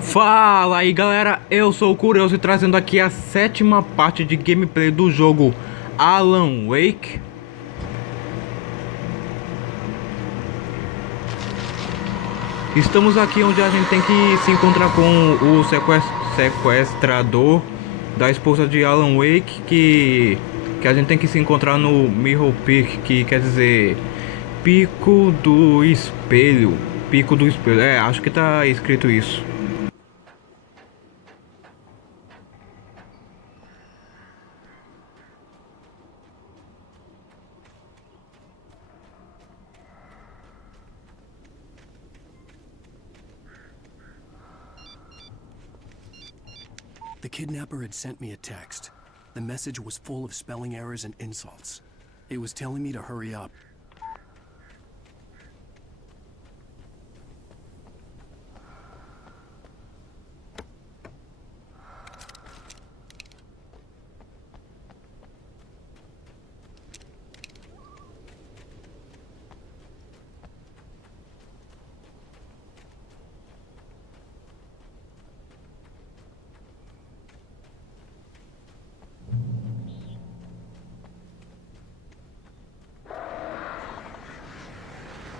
Fala aí galera, eu sou o Curioso e trazendo aqui a sétima parte de gameplay do jogo Alan Wake. Estamos aqui onde a gente tem que se encontrar com o sequestrador da esposa de Alan Wake, que a gente tem que se encontrar no Mirror Peak, que quer dizer Pico do Espelho. Pico do Espelho, acho que tá escrito isso. The kidnapper had sent me a text. The message was full of spelling errors and insults. It was telling me to hurry up.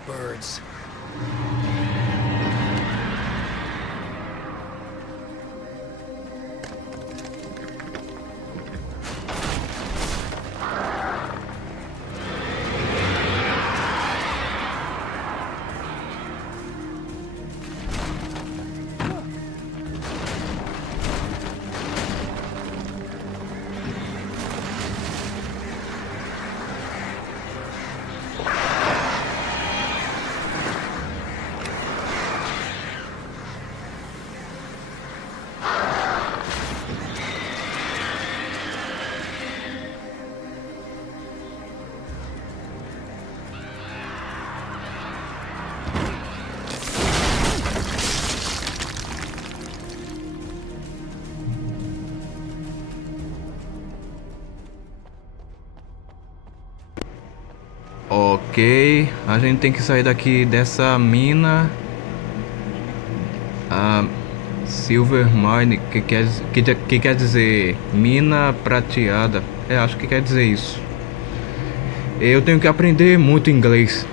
Birds. Ok, a gente tem que sair daqui dessa mina, a Silver Mine, que quer dizer mina prateada. Acho que quer dizer isso. Eu tenho que aprender muito inglês.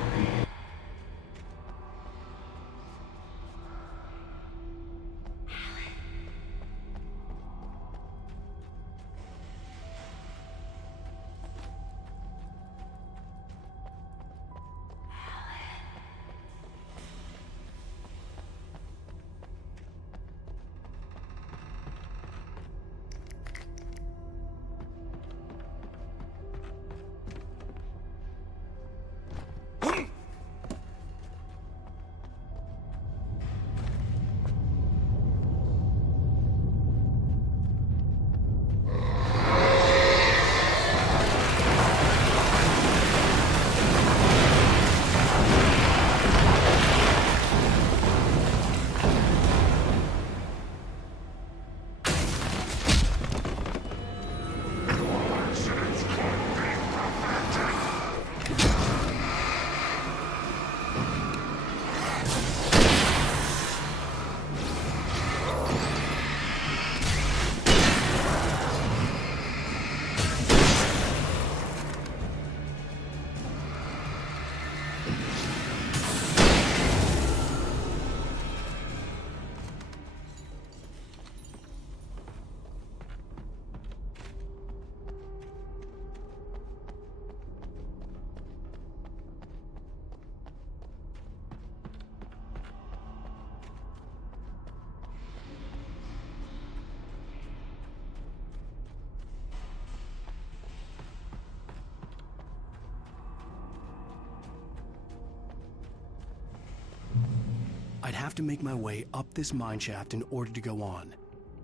I'd have to make my way up this mine shaft in order to go on.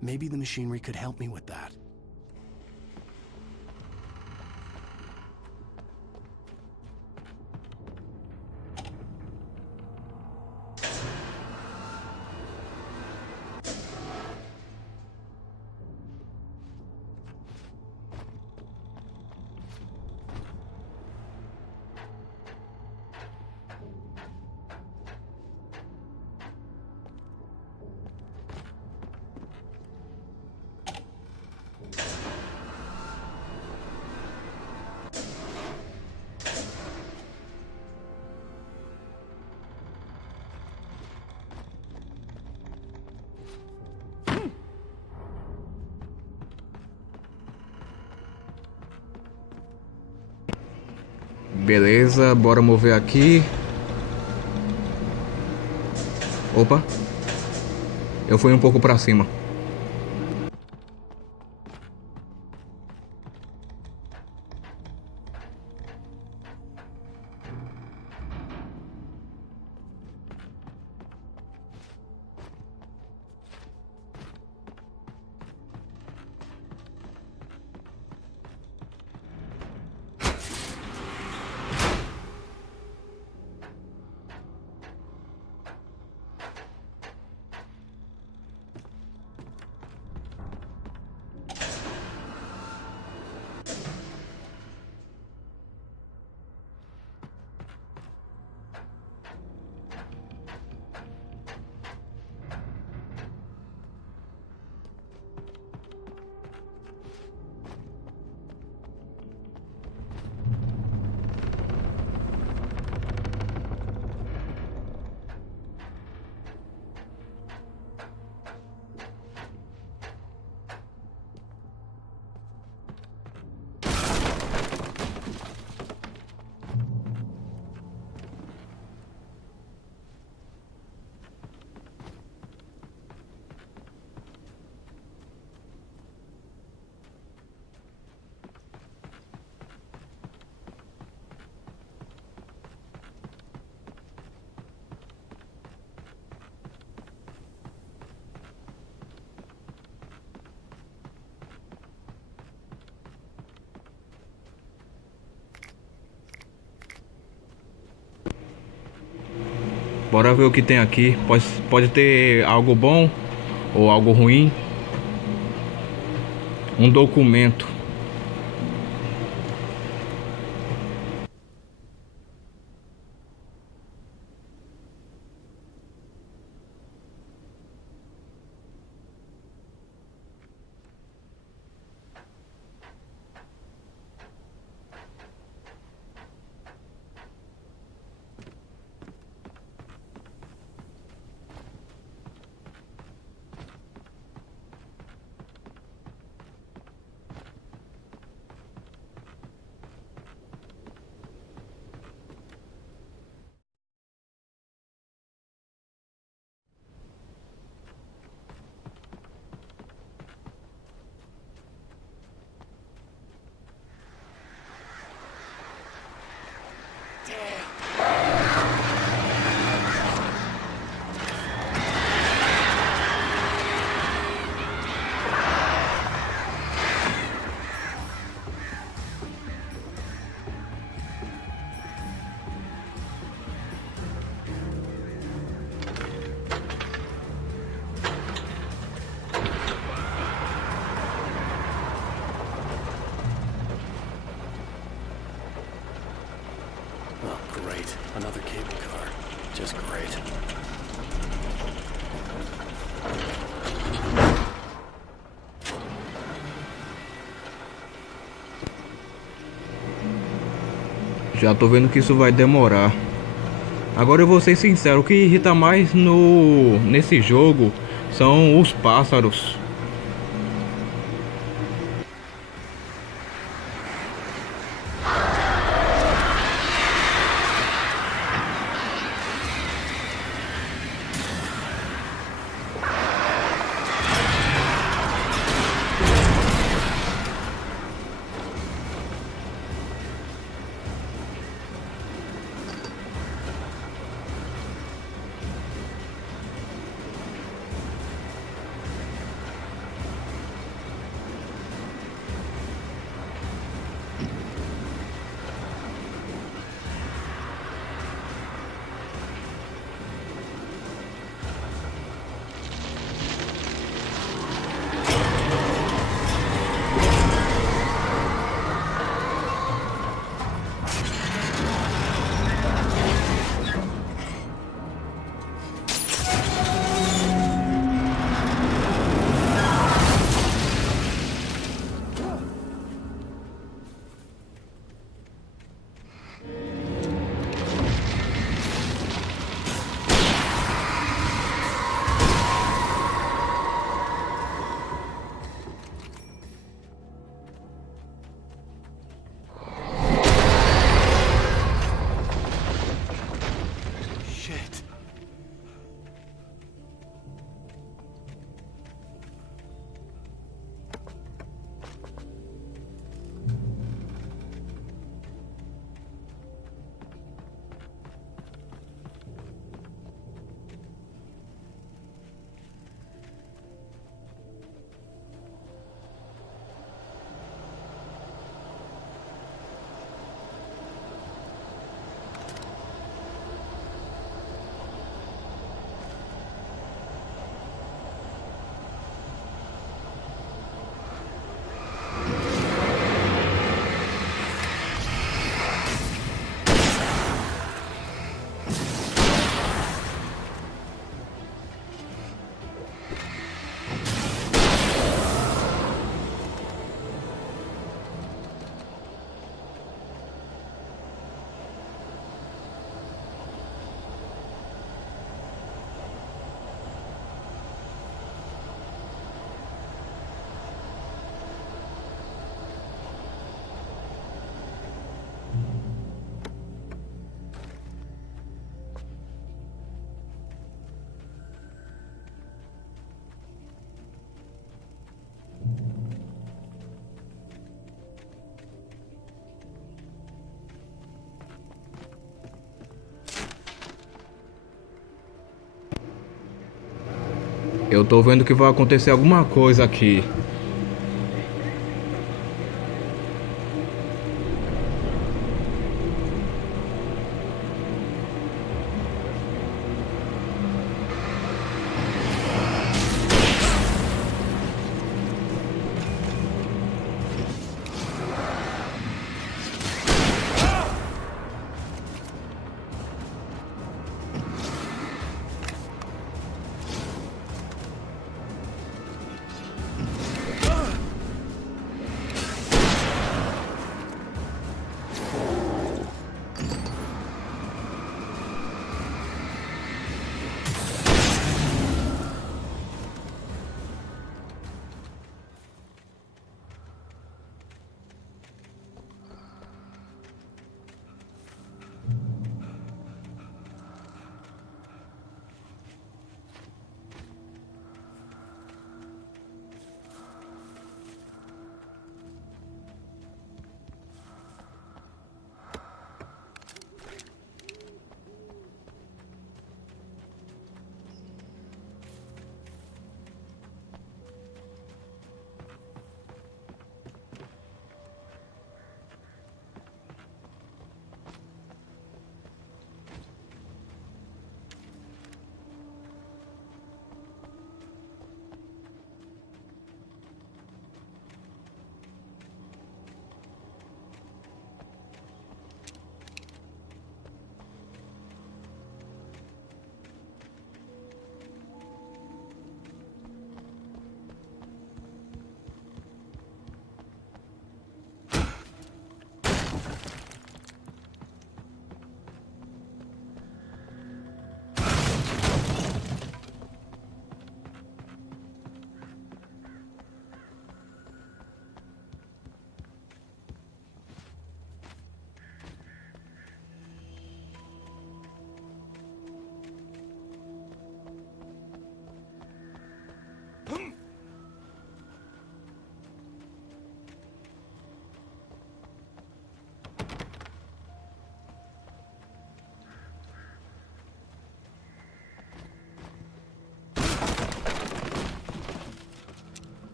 Maybe the machinery could help me with that. Beleza, bora mover aqui. Opa. Eu fui um pouco pra cima. Bora ver o que tem aqui. Pode ter algo bom ou algo ruim. Um documento. Oh, great. Another cable car. Just great. Já tô vendo que isso vai demorar. Agora eu vou ser sincero, o que irrita mais nesse jogo são os pássaros. Eu tô vendo que vai acontecer alguma coisa aqui.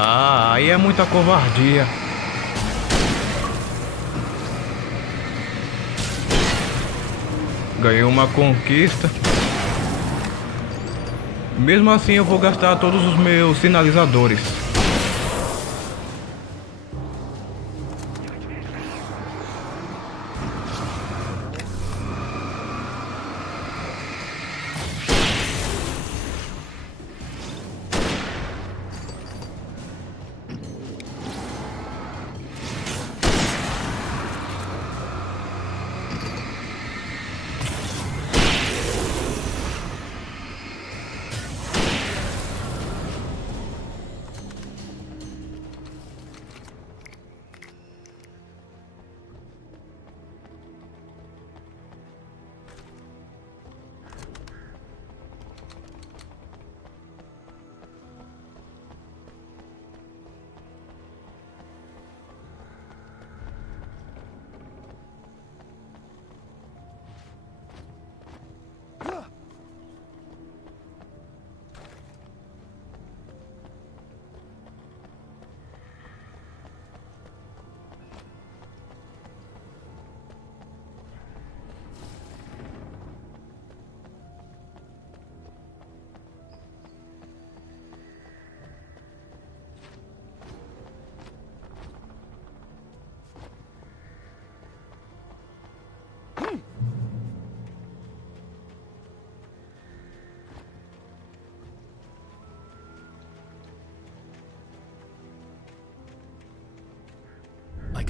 Ah, aí é muita covardia. Ganhei uma conquista. Mesmo assim eu vou gastar todos os meus sinalizadores.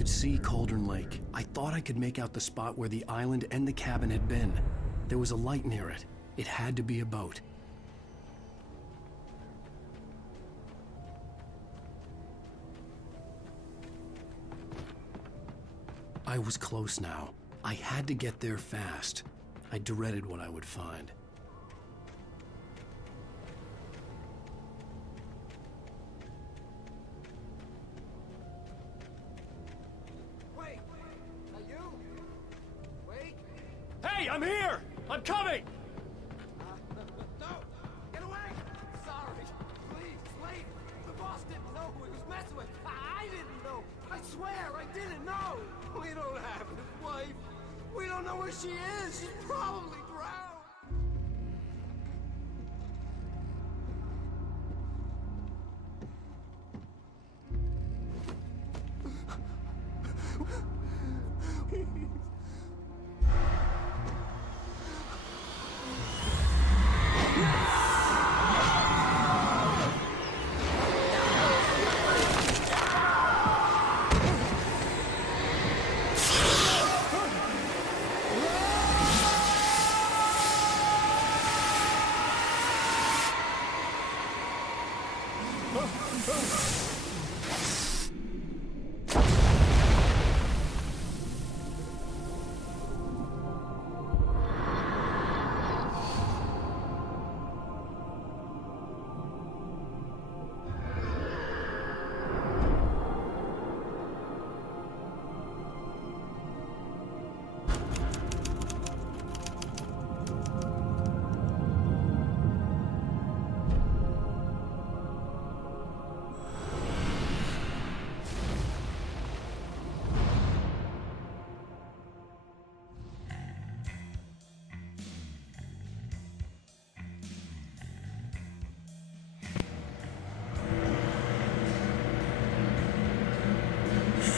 could see Cauldron Lake. I thought I could make out the spot where the island and the cabin had been. There was a light near it. It had to be a boat. I was close now. I had to get there fast. I dreaded what I would find. Wait! Are you? Wait! Hey, I'm here! I'm coming! No! Get away! Sorry. Please, wait! The boss didn't know who he was messing with. I didn't know. I swear I didn't know. We don't have his wife. We don't know where she is. She's probably drowned.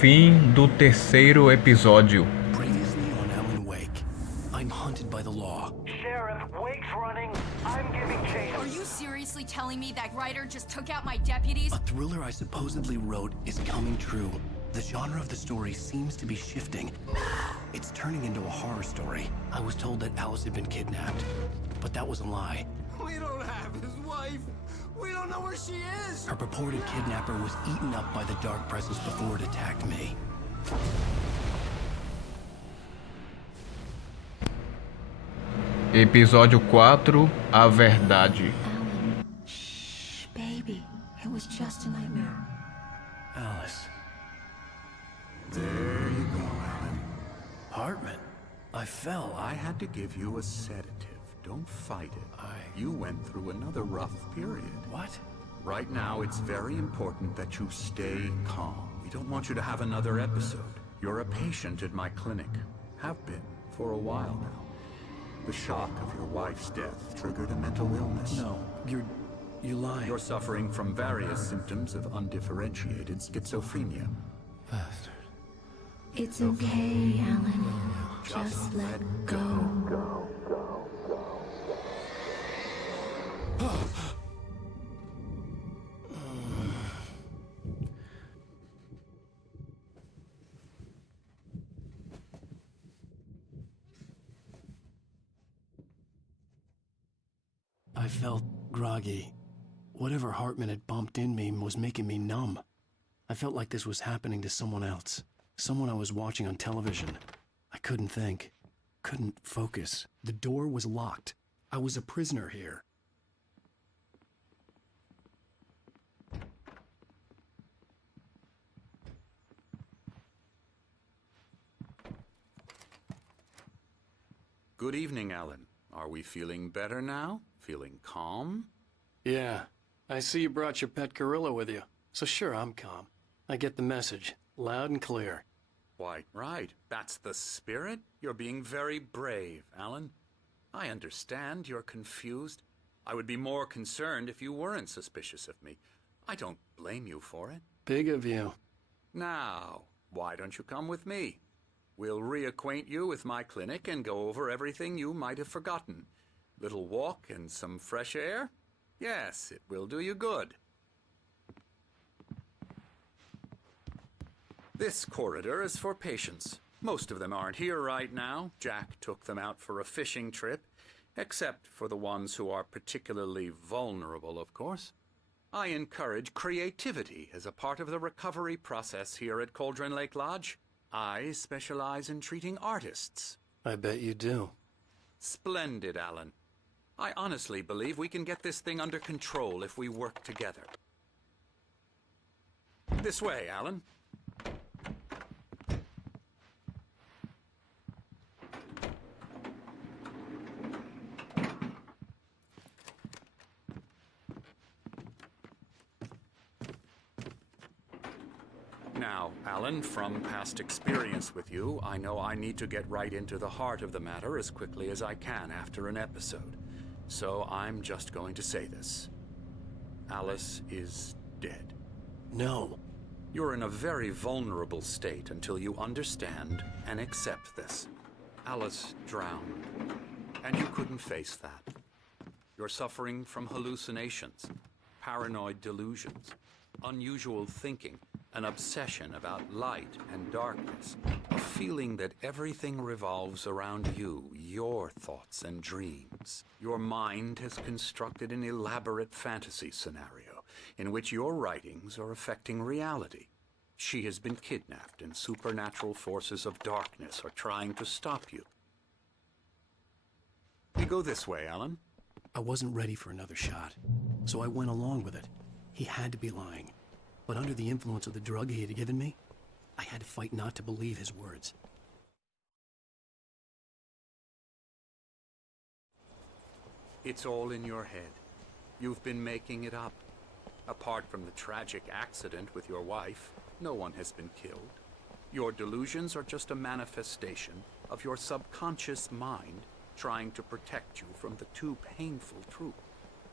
Fim do terceiro episódio. Previously on Alan Wake. I'm hunted by the law. Sheriff, Wake's running. I'm giving chase. Are you seriously telling me that writer just took out my deputies? A thriller I supposedly wrote is coming true. The genre of the story seems to be shifting. It's turning into a horror story. I was told that Alice had been kidnapped, but that was a lie. We don't have his wife. We don't know where she is. Her purported kidnapper was eaten up by the dark presence before it attacked me. Episódio 4, A Verdade. Alan, shh, baby. It was just a nightmare. Alice. There you go, Alan. Hartman. I fell. I had to give you a sedative. Don't fight it. You went through another rough period. What? Right now, it's very important that you stay calm. We don't want you to have another episode. You're a patient at my clinic. Have been for a while now. The shock of your wife's death triggered a mental illness. No, you're lying. You're suffering from various symptoms of undifferentiated schizophrenia. Bastard. It's okay, Alan. Just let go. I felt groggy. Whatever Hartman had bumped in me was making me numb. I felt like this was happening to someone else. Someone I was watching on television. I couldn't think. Couldn't focus. The door was locked. I was a prisoner here. Good evening, Alan. Are we feeling better now? Feeling calm? Yeah. I see you brought your pet gorilla with you. So sure, I'm calm. I get the message. Loud and clear. Why, right. That's the spirit. You're being very brave, Alan. I understand you're confused. I would be more concerned if you weren't suspicious of me. I don't blame you for it. Big of you. Now, why don't you come with me? We'll reacquaint you with my clinic and go over everything you might have forgotten. Little walk and some fresh air? Yes, it will do you good. This corridor is for patients. Most of them aren't here right now. Jack took them out for a fishing trip, except for the ones who are particularly vulnerable, of course. I encourage creativity as a part of the recovery process here at Cauldron Lake Lodge. I specialize in treating artists. I bet you do. Splendid, Alan. I honestly believe we can get this thing under control if we work together. This way, Alan. Now, Alan, from past experience with you, I know I need to get right into the heart of the matter as quickly as I can after an episode. So I'm just going to say this. Alice is dead. No. You're in a very vulnerable state until you understand and accept this. Alice drowned, and you couldn't face that. You're suffering from hallucinations, paranoid delusions, unusual thinking, an obsession about light and darkness, a feeling that everything revolves around you, your thoughts and dreams. Your mind has constructed an elaborate fantasy scenario in which your writings are affecting reality. She has been kidnapped and supernatural forces of darkness are trying to stop you. We go this way, Alan. I wasn't ready for another shot, so I went along with it. He had to be lying. But under the influence of the drug he had given me, I had to fight not to believe his words. It's all in your head. You've been making it up. Apart from the tragic accident with your wife, no one has been killed. Your delusions are just a manifestation of your subconscious mind trying to protect you from the too painful truth.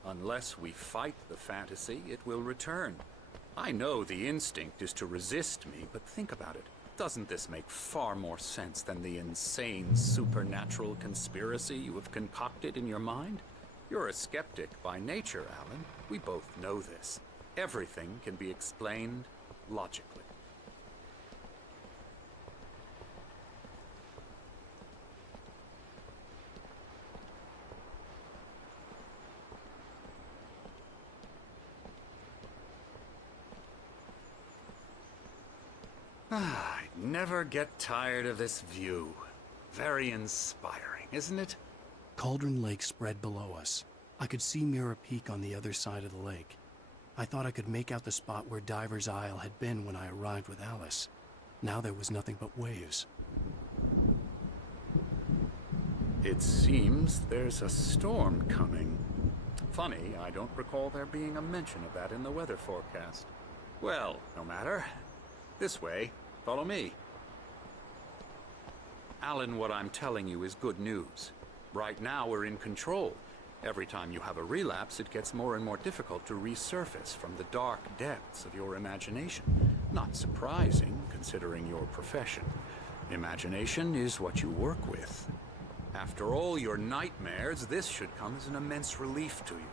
Unless we fight the fantasy, it will return. I know the instinct is to resist me, but think about it. Doesn't this make far more sense than the insane supernatural conspiracy you have concocted in your mind? You're a skeptic by nature, Alan. We both know this. Everything can be explained logically. I never get tired of this view. Very inspiring, isn't it? Cauldron Lake spread below us. I could see Mirror Peak on the other side of the lake. I thought I could make out the spot where Diver's Isle had been when I arrived with Alice. Now there was nothing but waves. It seems there's a storm coming. Funny, I don't recall there being a mention of that in the weather forecast. Well, no matter. This way. Follow me. Alan, what I'm telling you is good news. Right now, we're in control. Every time you have a relapse, it gets more and more difficult to resurface from the dark depths of your imagination. Not surprising, considering your profession. Imagination is what you work with. After all your nightmares, this should come as an immense relief to you.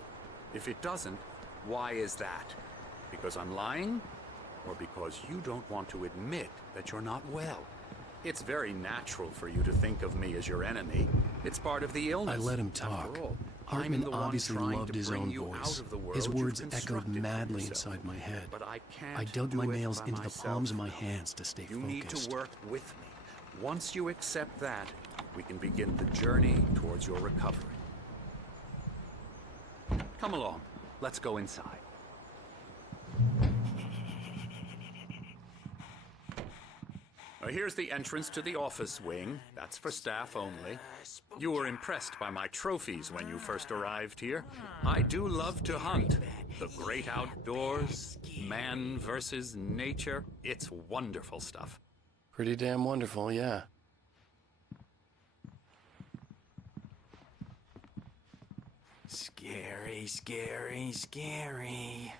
If it doesn't, why is that? Because I'm lying? Or because you don't want to admit that you're not well? It's very natural for you to think of me as your enemy. It's part of the illness. I let him talk. After all, Hartman I'm the one obviously trying loved to his bring own you voice. out of the world His you've words echoed constructed for madly yourself. inside my head. But I can't I dug do my it nails by into the myself. palms of my hands to stay You focused. need to work with me. Once you accept that, we can begin the journey towards your recovery. Come along. Let's go inside. Here's the entrance to the office wing. That's for staff only. You were impressed by my trophies when you first arrived here. I do love to hunt. The great outdoors, man versus nature. It's wonderful stuff. Pretty damn wonderful, yeah. Scary, scary, scary.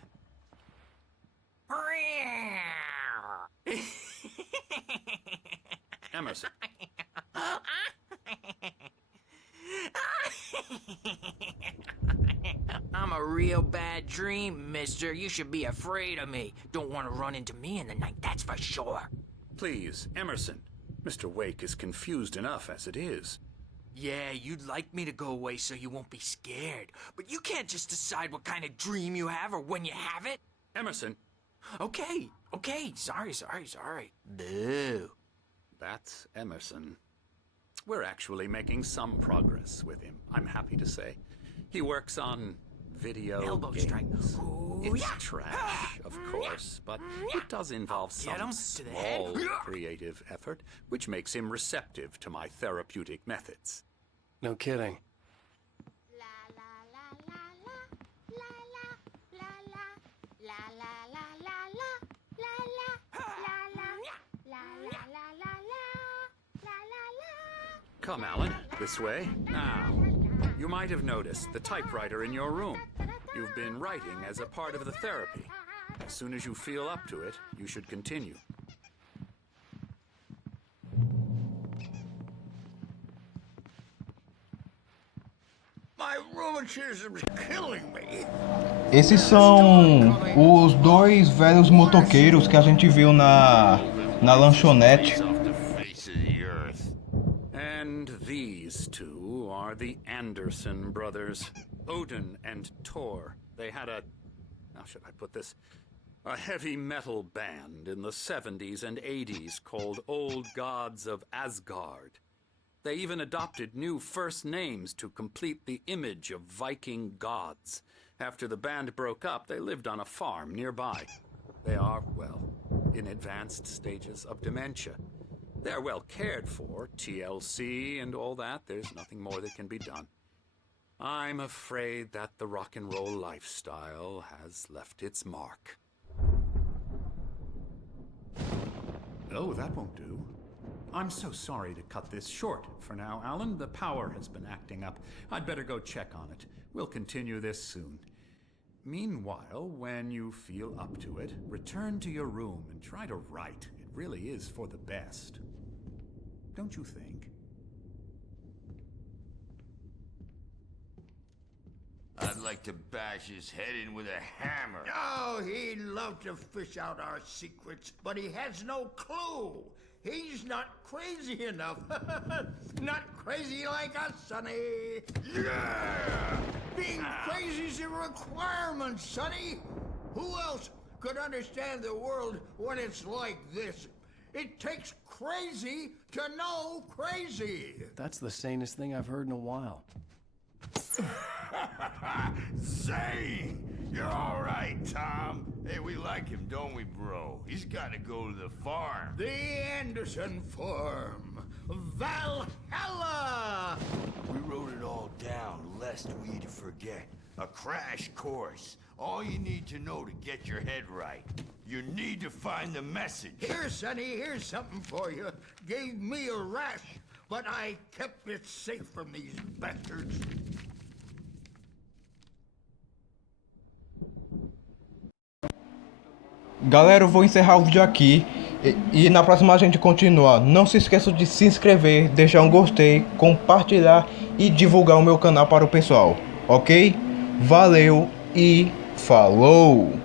Emerson. I'm a real bad dream, mister. You should be afraid of me. Don't want to run into me in the night, that's for sure. Please, Emerson. Mr. Wake is confused enough as it is. Yeah, you'd like me to go away so you won't be scared. But you can't just decide what kind of dream you have or when you have it. Emerson, Okay. Sorry. Boo. that's Emerson. We're actually making some progress with him, I'm happy to say. He works on video Elbow games. strike. Ooh, It's yeah. trash, of course, but it does involve Get him some to the head. small creative effort, which makes him receptive to my therapeutic methods. No kidding. Come, Alan, this way. Now, you might have noticed the typewriter in your room. You've been writing as a part of the therapy. As soon as you feel up to it, you should continue. My rheumatism's killing me. Esses são os dois velhos motoqueiros que a gente viu na lanchonete. And these two are the Anderson brothers, Odin and Tor. They had how should I put this? A heavy metal band in the 70s and 80s called Old Gods of Asgard. They even adopted new first names to complete the image of Viking gods. After the band broke up, they lived on a farm nearby. They are, well, in advanced stages of dementia. They're well cared for, TLC and all that. There's nothing more that can be done. I'm afraid that the rock and roll lifestyle has left its mark. Oh, that won't do. I'm so sorry to cut this short for now, Alan. The power has been acting up. I'd better go check on it. We'll continue this soon. Meanwhile, when you feel up to it, return to your room and try to write. It really is for the best. Don't you think? I'd like to bash his head in with a hammer. Oh, he'd love to fish out our secrets, but he has no clue. He's not crazy enough. Not crazy like us, Sonny. Yeah! Being crazy's a requirement, Sonny. Who else could understand the world when it's like this? It takes crazy to know crazy. That's the sanest thing I've heard in a while. Zane! You're all right, Tom. Hey, we like him, don't we, bro? He's got to go to the farm. The Anderson Farm. Valhalla! We wrote it all down, lest we forget. A crash course. All you need to know to get your head right. You need to find the message. Here, Sonny, here's something for you. Gave me a rash, but I kept it safe from these bastards. Galera, eu vou encerrar o vídeo aqui e na próxima a gente continua. Não se esqueça de se inscrever, deixar um gostei, compartilhar e divulgar o meu canal para o pessoal, ok? Valeu e falou!